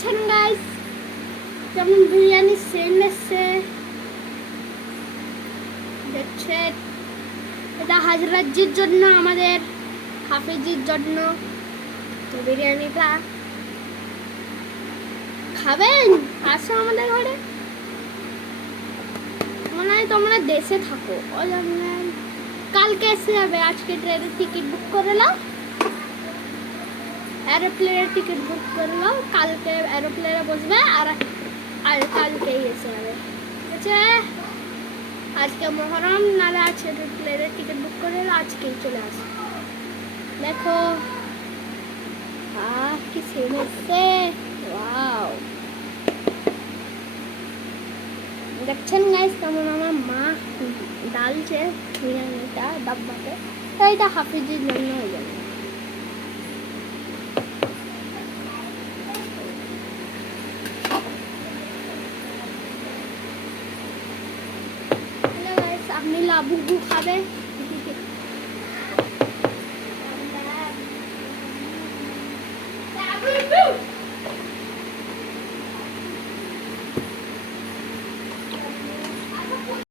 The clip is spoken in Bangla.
দেখছেন গাইস যেমন বিরিয়ানি সেল এসছে দেখছেন, এটা হাজরাতজির জন্য, আমাদের হাফিজির জন্য। তো বিরিয়ানিটা খাবেন? আসো আমাদের ঘরে। মনে হয় তোমরা দেশে থাকো, ওই জন্য কালকে এসে যাবে। আজকে ট্রেনের টিকিট বুক করে নাও, এরোপ্লেনের টিকিট বুক করে নাও, কালকে এরোপ্লেনে বসবে আর কালকেই এসে যাবে, ঠিক আছে? আজকে মহরম, নাহলে আজকে প্লেনের টিকিট বুক করে আজকেই চলে আসে। দেখো কি সেম এসছে, ওয়াও! দেখছেন গাইস কেমন আমার মা ডালছে বিরিয়ানিটা ডাব্বাতে। এইটা হাফিজের জন্য হয়ে যাবে। আপনি লাবুবু খাবে?